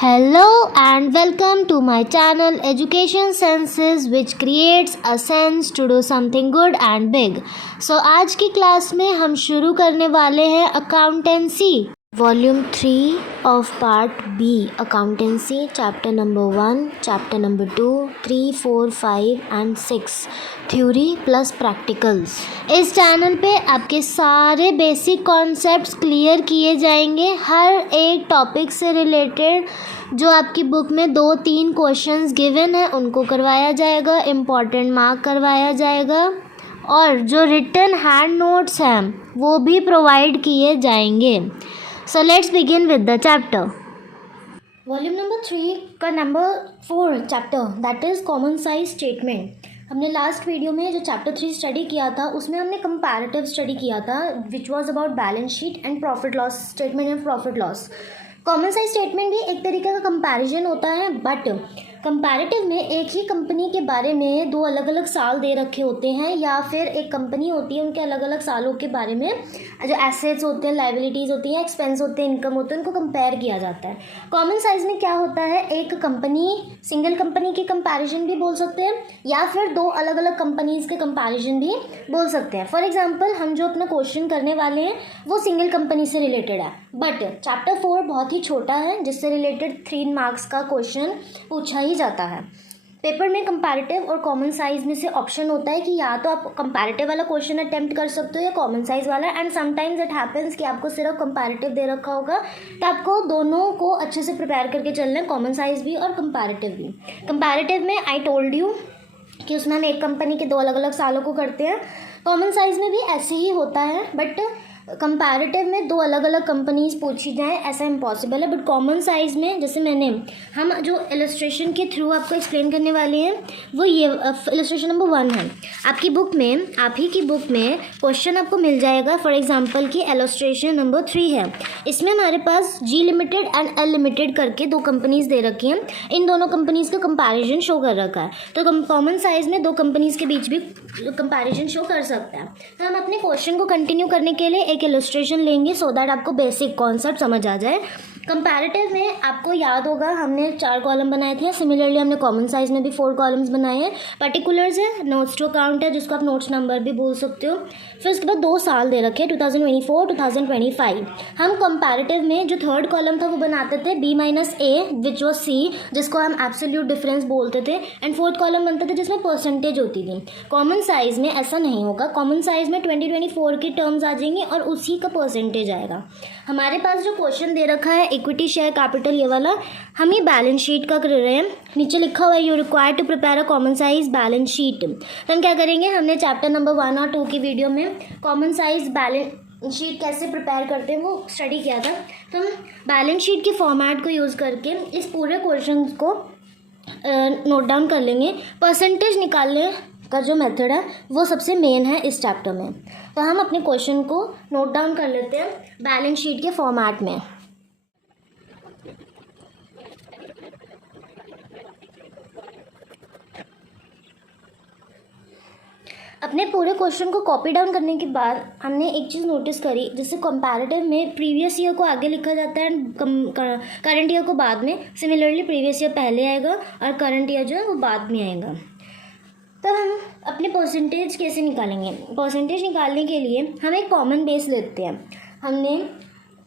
Hello and welcome to my channel Education Senses which creates a sense to do something good and big. So आज की class में हम शुरू करने वाले हैं accountancy volume 3 of part B accountancy chapter number 1 chapter number 2 3 4 5 and 6 theory plus practicals. इस channel पे आपके सारे बेसिक कॉन्सेप्ट्स क्लियर किए जाएंगे। हर एक टॉपिक से रिलेटेड जो आपकी बुक में 2-3 क्वेश्चंस गिवन है उनको करवाया जाएगा, इम्पॉर्टेंट मार्क करवाया जाएगा और जो रिटन हैंड नोट्स हैं वो भी प्रोवाइड किए जाएंगे। So let's begin with the chapter. Volume number 3 का number 4 chapter that is common size statement. हमने लास्ट वीडियो में जो चैप्टर 3 स्टडी किया था उसमें हमने कंपैरेटिव स्टडी किया था which was about balance sheet and profit loss statement and profit loss. Common size statement भी एक तरीके का कंपैरिजन होता है, बट कंपैरेटिव में एक ही कंपनी के बारे में 2 अलग अलग साल दे रखे होते हैं या फिर एक कंपनी होती है उनके अलग अलग सालों के बारे में जो एसेट्स होते हैं, लाइबिलिटीज़ होती हैं, एक्सपेंस होते हैं, इनकम होते हैं, उनको कंपेयर किया जाता है। कॉमन साइज में क्या होता है, एक कंपनी सिंगल कंपनी के कंपैरिजन भी बोल सकते हैं या फिर 2 अलग अलग कंपनीज़ के कंपैरिजन भी बोल सकते हैं। फॉर एग्जांपल हम जो अपना क्वेश्चन करने वाले हैं वो सिंगल कंपनी से रिलेटेड है, बट चैप्टर 4 बहुत ही छोटा है जिससे रिलेटेड 3 मार्क्स का क्वेश्चन पूछा ही जाता है। पेपर में कंपैरेटिव और कॉमन साइज में से ऑप्शन होता है कि या तो आप कंपैरेटिव वाला क्वेश्चन अटेम्प्ट कर सकते हो या कॉमन साइज वाला, एंड समटाइम्स इट हैपेंस कि आपको सिर्फ कंपैरेटिव दे रखा होगा तो आपको दोनों को अच्छे से प्रिपेयर करके चलना है, कॉमन साइज भी और कंपैरेटिव भी। कंपैरेटिव में आई टोल्ड यू कि उसमें हम एक कंपनी के 2 अलग अलग सालों को करते हैं। कॉमन साइज में भी ऐसे ही होता है, बट कंपैरेटिव में 2 अलग अलग कंपनीज पूछी जाएँ ऐसा इम्पॉसिबल है, बट कॉमन साइज में जैसे हम जो इलस्ट्रेशन के थ्रू आपको एक्सप्लेन करने वाले हैं वो ये इलस्ट्रेशन नंबर 1 है। आपकी बुक में, आप ही की बुक में क्वेश्चन आपको मिल जाएगा। फॉर एग्जांपल की इलस्ट्रेशन नंबर 3 है, इसमें हमारे पास जी लिमिटेड एंड एल लिमिटेड करके 2 कंपनीज दे रखी हैं। इन दोनों कंपनीज का कंपैरिजन शो कर रखा है, तो कॉमन साइज में 2 कंपनीज के बीच भी कंपैरिजन शो कर सकता है। तो हम अपने क्वेश्चन को कंटिन्यू करने के लिए एक इलस्ट्रेशन लेंगे सो दैट आपको बेसिक कॉन्सेप्ट समझ आ जाए। कंपैरेटिव में आपको याद होगा हमने 4 कॉलम बनाए थे, सिमिलरली हमने कॉमन साइज में भी 4 कॉलम्स बनाए हैं। पर्टिकुलर्स है, नोट्स टू अकाउंट है जिसको आप नोट्स नंबर भी बोल सकते हो। फिर उसके बाद 2 साल दे रखे 2024 2025। हम कंपैरेटिव में जो 3rd कॉलम था वो बनाते थे B-A विच वॉज C जिसको हम एब्सोल्यूट डिफरेंस बोलते थे, एंड 4th कॉलम बनते थे जिसमें परसेंटेज होती थी। कॉमन साइज में ऐसा नहीं होगा, कॉमन साइज में 2024 के टर्म्स आ जाएंगे और उसी का परसेंटेज आएगा। हमारे पास जो क्वेश्चन दे रखा है इक्विटी शेयर कैपिटल ये वाला, हम ये बैलेंस शीट का कर रहे हैं। नीचे लिखा हुआ है you required to prepare a common size balance sheet. तो हम क्या करेंगे, हमने चैप्टर नंबर 1 और 2 की वीडियो में कॉमन साइज बैलेंस शीट कैसे प्रिपेयर करते हैं वो स्टडी किया था। तो हम बैलेंस शीट के फॉर्मेट को यूज़ करके इस पूरे क्वेश्चन को नोट डाउन कर लेंगे। परसेंटेज निकालने का जो मेथड है वो सबसे मेन है इस चैप्टर में। तो हम अपने क्वेश्चन को नोट डाउन कर लेते हैं बैलेंस शीट के फॉर्मेट में। अपने पूरे क्वेश्चन को कॉपी डाउन करने के बाद हमने एक चीज़ नोटिस करी, जैसे कंपैरेटिव में प्रीवियस ईयर को आगे लिखा जाता है एंड करंट ईयर को बाद में। सिमिलरली प्रीवियस ईयर पहले आएगा और करंट ईयर जो है वो बाद में आएगा। तो हम अपने परसेंटेज कैसे निकालेंगे, परसेंटेज निकालने के लिए हम एक कॉमन बेस लेते हैं। हमने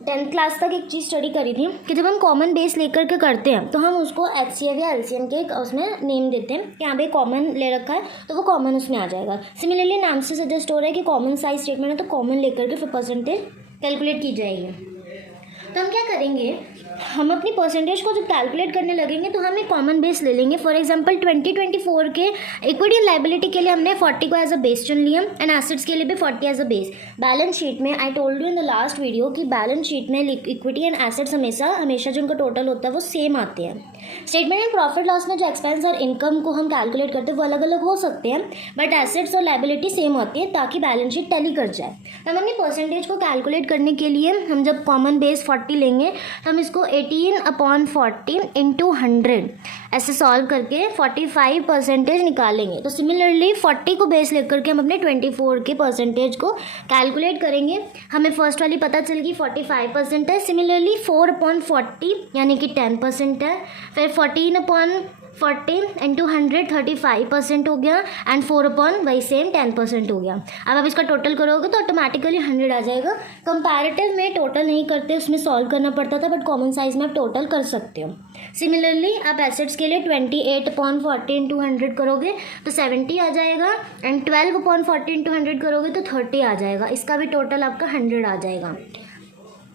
10th क्लास तक एक चीज़ स्टडी करी थी कि जब हम कॉमन बेस लेकर के करते हैं तो हम उसको HCF या LCM के उसमें नेम देते हैं कि यहाँ पे कॉमन ले रखा है तो वो कॉमन उसमें आ जाएगा। सिमिलरली नाम से सजेस्ट हो रहा है कि कॉमन साइज स्टेटमेंट है तो कॉमन लेकर के फिर परसेंटेज कैलकुलेट की जाएगी। तो हम क्या करेंगे, हम अपनी परसेंटेज को जब कैलकुलेट करने लगेंगे तो हम एक कॉमन बेस ले लेंगे। फॉर एग्जांपल 2024 के इक्विटी एंड लाइबिलिटी के लिए हमने 40 को एज अ बेस चुन लिया एंड एसेट्स के लिए भी 40 as a base. Balance sheet में I told you in the last video कि बैलेंस शीट में इक्विटी एंड एसेट्स हमेशा जो उनका टोटल होता है वो सेम आते हैं। स्टेटमेंट एंड प्रॉफिट लॉस में जो एक्सपेंस और इनकम को हम कैलकुलेट करते हैं वो अलग अलग हो सकते हैं, बट एसेट्स और लाइबिलिटी सेम होती है ताकि बैलेंस शीट टैली कर जाए। हम अपनी परसेंटेज को कैलकुलेट करने के लिए हम जब कॉमन बेस 40 लेंगे तो हम इसको इसको 18/40 इंटू 100 ऐसे सॉल्व करके 45% निकालेंगे। तो सिमिलरली 40 को बेस लेकर के हम अपने 24 के परसेंटेज को कैलकुलेट करेंगे। हमें फर्स्ट वाली पता चल गई 45% है। सिमिलरली 4/40 यानी कि 10% है। फिर 14/40 इंटू 100 35% हो गया एंड 4 वही सेम 10% हो गया। अब आप इसका टोटल करोगे तो ऑटोमेटिकली 100 आ जाएगा। कंपैरेटिव में टोटल नहीं करते, उसमें सॉल्व करना पड़ता था, बट कॉमन साइज में आप टोटल कर सकते हो। सिमिलरली आप एसेट्स के लिए 28/40 इंटू 100 करोगे तो 70 आ जाएगा एंड 12/40 इंटू 100 करोगे तो 30 आ जाएगा। इसका भी टोटल आपका 100 आ जाएगा।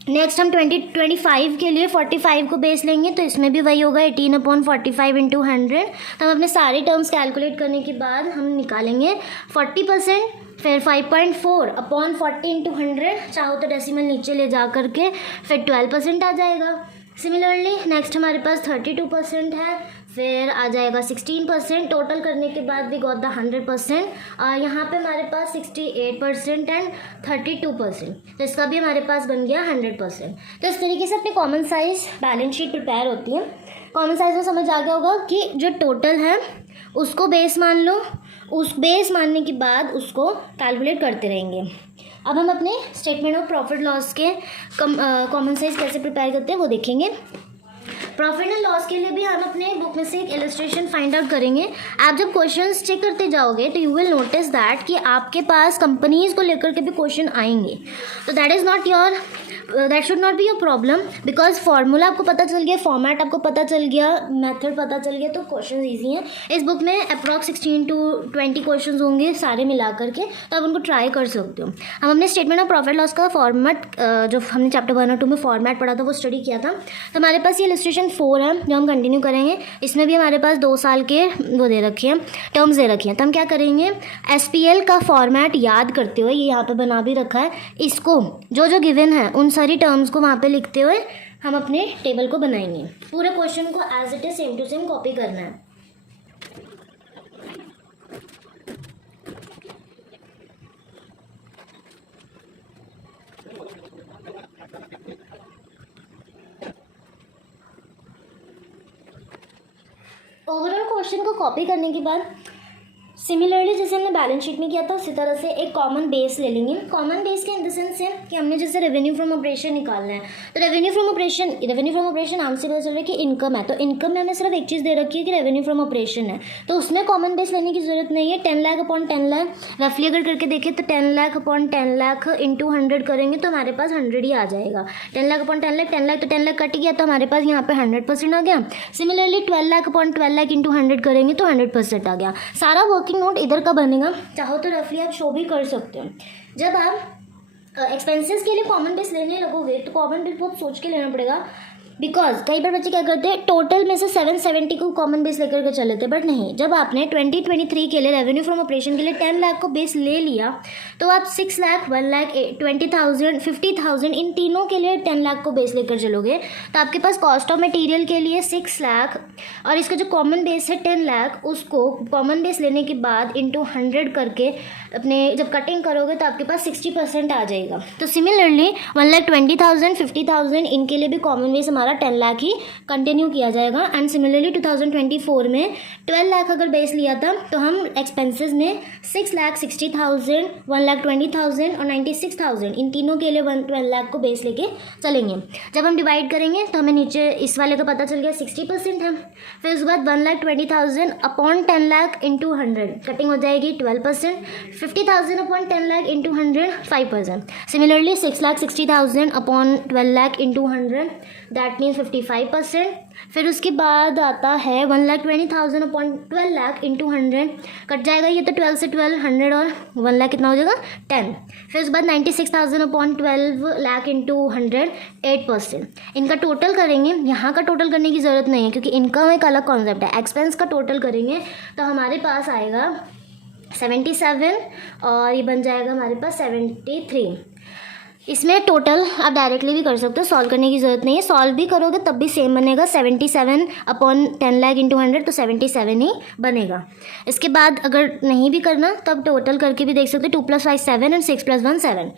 नेक्स्ट हम 25 के लिए 45 को बेस लेंगे तो इसमें भी वही होगा 18/45 इंटू 100। तो हम अपने सारे टर्म्स कैलकुलेट करने के बाद हम निकालेंगे 40%, फिर 5.4/40 इंटू 100, चाहो तो डेसिमल नीचे ले जा करके फिर 12% आ जाएगा। सिमिलरली नेक्स्ट हमारे पास 32% है, फिर आ जाएगा 16%। टोटल करने के बाद भी गॉट द 100%। यहाँ पे हमारे पास 68% एंड 32%, तो इसका भी हमारे पास बन गया 100%। तो इस तरीके से अपनी common size balance sheet prepare होती है। कॉमन साइज में समझ आ गया होगा कि जो टोटल है उसको बेस मान लो, उस बेस मानने के बाद उसको कैलकुलेट करते रहेंगे। अब हम अपने स्टेटमेंट ऑफ प्रॉफिट लॉस के कॉमन साइज कैसे प्रिपेयर करते हैं वो देखेंगे। प्रॉफिट एंड लॉस के लिए भी हम अपने बुक में से एक इलस्ट्रेशन फाइंड आउट करेंगे। आप जब क्वेश्चंस चेक करते जाओगे तो यू विल नोटिस दैट कि आपके पास कंपनीज को लेकर के भी क्वेश्चन आएंगे। तो that should not be your problem, because formula आपको पता चल गया, फॉर्मेट आपको पता चल गया, मेथड पता चल गया, तो क्वेश्चन ईजी हैं। इस बुक में अप्रॉक्स 16 to 20 क्वेश्चन होंगे सारे मिला करके, तो आप उनको ट्राई कर सकते हो। हम अपने स्टेटमेंट ऑफ प्रॉफिट लॉस का फॉर्मेट जो हमने चैप्टर 1 और 2 में फॉर्मेट पढ़ा था वो स्टडी किया था। तो हमारे पास ये इलस्ट्रेशन 4 है जो हम कंटिन्यू करेंगे। इसमें भी हमारे पास 2 साल के वो दे रखे हैं, टर्म्स दे रखे हैं। तो हम क्या करेंगे, SPL का फॉर्मेट याद करते हुए, ये यहाँ पे बना भी रखा है, इसको जो गिवन है उन सारी टर्म्स को वहाँ पे लिखते हुए हम अपने टेबल को बनाएंगे। पूरे क्वेश्चन को as it is same to same copy करना है। ओवरऑल क्वेश्चन को कॉपी करने के बाद सिमिलरली जैसे हमने बैलेंस शीट में किया था उसी तरह से एक कॉमन बेस ले लेंगे। कॉमन बेस के इन द सेंस है कि हमने जैसे रेवेन्यू फ्रॉम ऑपरेशन निकालना है, तो रेवेन्यू फ्रॉम ऑपरेशन नाम से पता चल रहा है कि इनकम है। तो इनकम में हमें सिर्फ एक चीज़ दे रखी है कि रेवेन्यू फ्रॉम ऑपरेशन है, तो उसमें कॉमन बेस लेने की जरूरत नहीं है। 10 लाख अपॉन 10 लाख रफली अगर करके देखें तो 10 लाख अपॉन 10 लाख इंटू 100 करेंगे तो हमारे पास 100 ही आ जाएगा। 10 लाख अपॉन 10 लाख, 10 लाख तो 10 लाख कट गया तो हमारे पास यहाँ पे 100% आ गया। Similarly 12 lakh upon 12 lakh into 100 करेंगे तो 100% आ गया। सारा वर्किंग नोट इधर का बनेगा, चाहो तो रफली आप शो भी कर सकते हो। जब आप एक्सपेंसेस के लिए कॉमन बेस लेने लगोगे तो कॉमन बेस बहुत सोच के लेना पड़ेगा, बिकॉज कई बार बच्चे क्या करते हैं टोटल में से 770 को कॉमन बेस लेकर के चले थे, बट नहीं, जब आपने 2023 के लिए रेवेन्यू फ्रॉम ऑपरेशन के लिए 10 लाख को बेस ले लिया तो आप 6 लाख 1 लाख 20,000 50,000 इन तीनों के लिए 10 लाख को बेस लेकर चलोगे तो आपके पास कॉस्ट ऑफ मटेरियल के लिए 6 लाख और इसका जो कॉमन बेस है 10 लाख, उसको कॉमन बेस लेने के बाद इंटू 100 करके अपने जब कटिंग करोगे तो आपके पास 60% आ जाएगा। तो सिमिलरली 1,20,000 50,000 इनके लिए भी कॉमन बेस हमारा 10 लाख ही कंटिन्यू किया जाएगा। एंड सिमिलरली 2024 में 12 लाख अगर बेस लिया था तो हम एक्सपेंसेस में 6,60,000 1,20,000 और 96,000 इन तीनों के लिए 12 लाख को बेस लेके चलेंगे। जब हम डिवाइड करेंगे तो हमें नीचे इस वाले का पता चल गया 60% है। फिर उसके बाद 1,20,000 अपॉन 10 लाख इंटू 100 कटिंग हो जाएगी 12%, 50,000 upon 10 lakh into 100 5%। Similarly 6,60,000 upon 12 lakh into 100 that means 55%। फिर उसके बाद आता है 1,20,000 अपॉन 12 लाख इंटू 100 कट जाएगा, ये तो 12 से 12 100 और 1 लाख कितना हो जाएगा 10। फिर उसके बाद 96,000 अपॉन 12 लाख इंटू 100 8%। इनका टोटल करेंगे, यहाँ का टोटल करने की ज़रूरत नहीं है क्योंकि इनकम एक अलग कॉन्सेप्ट है। एक्सपेंस का टोटल करेंगे तो हमारे पास आएगा 77 और ये बन जाएगा हमारे पास 73। इसमें टोटल आप डायरेक्टली भी कर सकते हो, सॉल्व करने की ज़रूरत नहीं है। सॉल्व भी करोगे तब भी सेम बनेगा, 77 अपॉन 10 लाख इंटू 100 तो 77 ही बनेगा। इसके बाद अगर नहीं भी करना तो आप टोटल करके भी देख सकते हो, 2 + 5 7 एंड 6 + 1 7।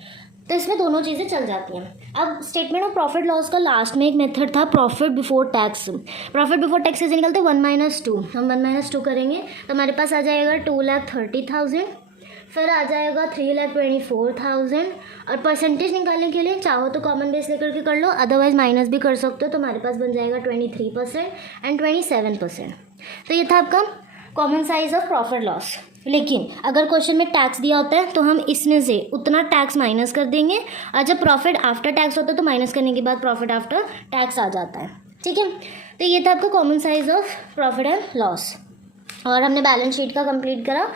तो इसमें दोनों चीज़ें चल जाती हैं। अब स्टेटमेंट ऑफ प्रॉफिट लॉस का लास्ट में एक मेथड था profit before tax. Profit before tax कैसे निकलते हैं, 1 - 2, हम 1 - 2 करेंगे तो हमारे पास आ जाएगा 2,30,000, फिर आ जाएगा 3,24,000। और परसेंटेज निकालने के लिए चाहो तो कॉमन बेस लेकर के कर लो, अदरवाइज माइनस भी कर सकते हो, तो हमारे पास बन जाएगा 23% एंड 27%। तो ये था आपका common size of profit loss. लेकिन अगर क्वेश्चन में टैक्स दिया होता है तो हम इसमें से उतना टैक्स माइनस कर देंगे, और जब प्रॉफिट आफ्टर टैक्स होता है तो माइनस करने के बाद प्रॉफिट आफ्टर टैक्स आ जाता है। ठीक है, तो ये था आपका common size of profit and loss. और हमने बैलेंस शीट का कंप्लीट करा।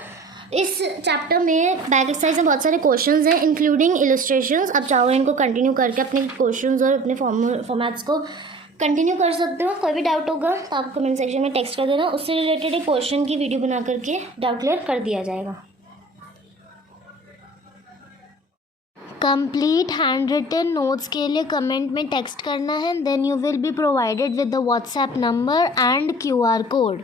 इस चैप्टर में बैक एक्सरसाइज में बहुत सारे क्वेश्चंस हैं इंक्लूडिंग इलस्ट्रेशंस। आप चाहो इनको कंटिन्यू करके अपने क्वेश्चंस और अपने फॉर्मेट्स को कंटिन्यू कर सकते हो। कोई भी डाउट होगा तो आप कमेंट सेक्शन में टेक्स्ट कर देना, उससे रिलेटेड एक क्वेश्चन की वीडियो बना करके डाउट क्लियर कर दिया जाएगा। कंप्लीट हैंड रिटन नोट्स के लिए कमेंट में टेक्स्ट करना है, then you will be provided with the WhatsApp number and QR code.